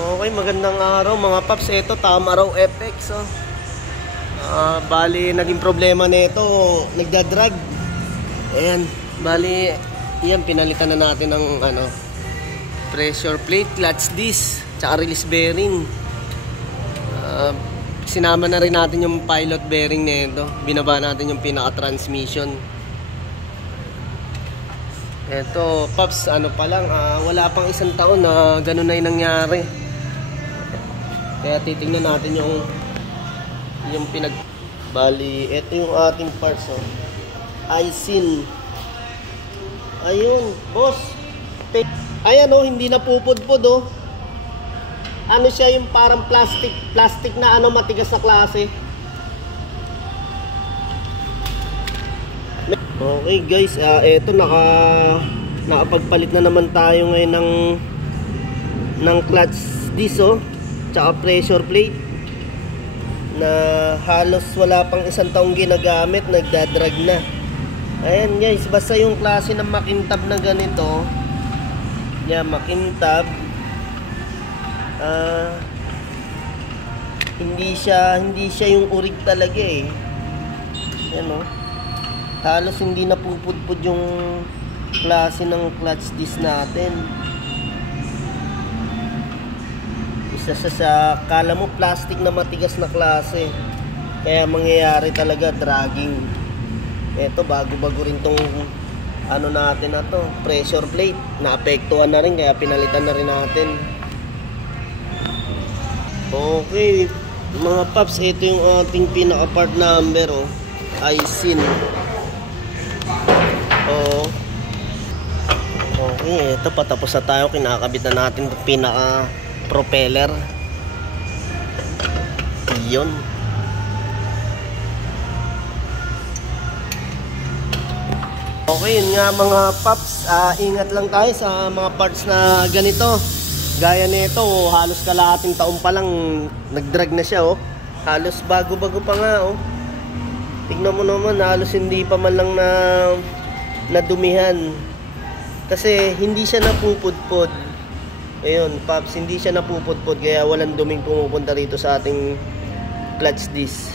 Okay, magandang araw mga paps. Ito, tama raw FX. Oh. Bali, naging problema nito, nagdadrag. Ayan, bali, yan, pinalitan na natin ng pressure plate, clutch disc, tsaka release bearing. Sinama na rin natin yung pilot bearing nito. Binaba natin yung pinaka-transmission. Ito, paps, pa lang, wala pang isang taon na ganun na yung nangyari. Kaya titingnan natin yung bali, ito yung ating parts, oh. Aisin. Ayun, boss. Ayan, oh, hindi na pupudpud, oh. Ano siya, yung parang plastic na matigas na klase. Okay guys, eto nakapagpalit na naman tayo ngayon ng clutch disc, oh, tsaka pressure plate na halos wala pang isang taong ginagamit, nagdadrag na. Ayan guys, basta yung klase ng makintab na ganito, yan, makintab, hindi siya yung urig talaga eh. Yan, oh. Halos hindi na pupudpud yung klase ng clutch disc natin. Isa sa kala mo plastic na matigas na klase, kaya mangyayari talaga dragging. Eto, bago-bago rin tong natin na to, pressure plate, naapektuhan na rin kaya pinalitan na rin natin. Okay mga paps, ito yung ating pinaka part number, oh, Aisin. Okay, ito patapos na tayo. Kinakabit na natin itong pinaka propeller. Yun. Okay, yun nga mga paps, ingat lang tayo sa mga parts na ganito. Gaya nito, halos kalahating taon pa lang nagdrag na siya, oh. Halos bago-bago pa nga, oh. Tignan mo naman, halos hindi pa man lang nadumihan. Kasi hindi siya napupudpod. Ayun, paps, hindi siya napupudpod, kaya walang duming pumupunta rito sa ating clutch disc.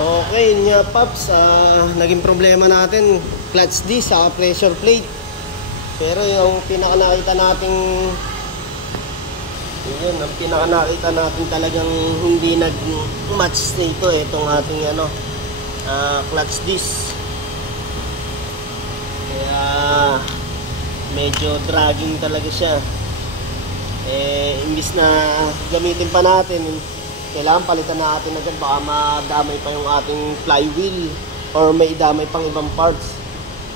Okay, yun nga paps, naging problema natin, clutch disc sa pressure plate. Pero yung pinaka-nakita natin talagang hindi nag-match nito, itong ating clutch disc. Kaya medyo dragging talaga siya. Imbis na gamitin pa natin, kailangan palitan natin agad, baka madamay pa yung ating flywheel or may damay pang ibang parts.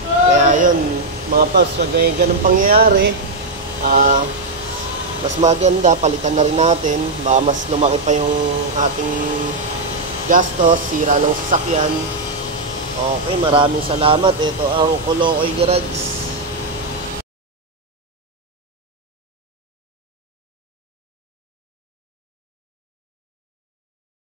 Kaya yun mga paps, pag may ganun pangyayari, mas maganda palitan na rin natin, baka mas lumaki pa yung ating gastos, sira ng sasakyan. Okay, maraming salamat. Ito ang Colocoy Garage.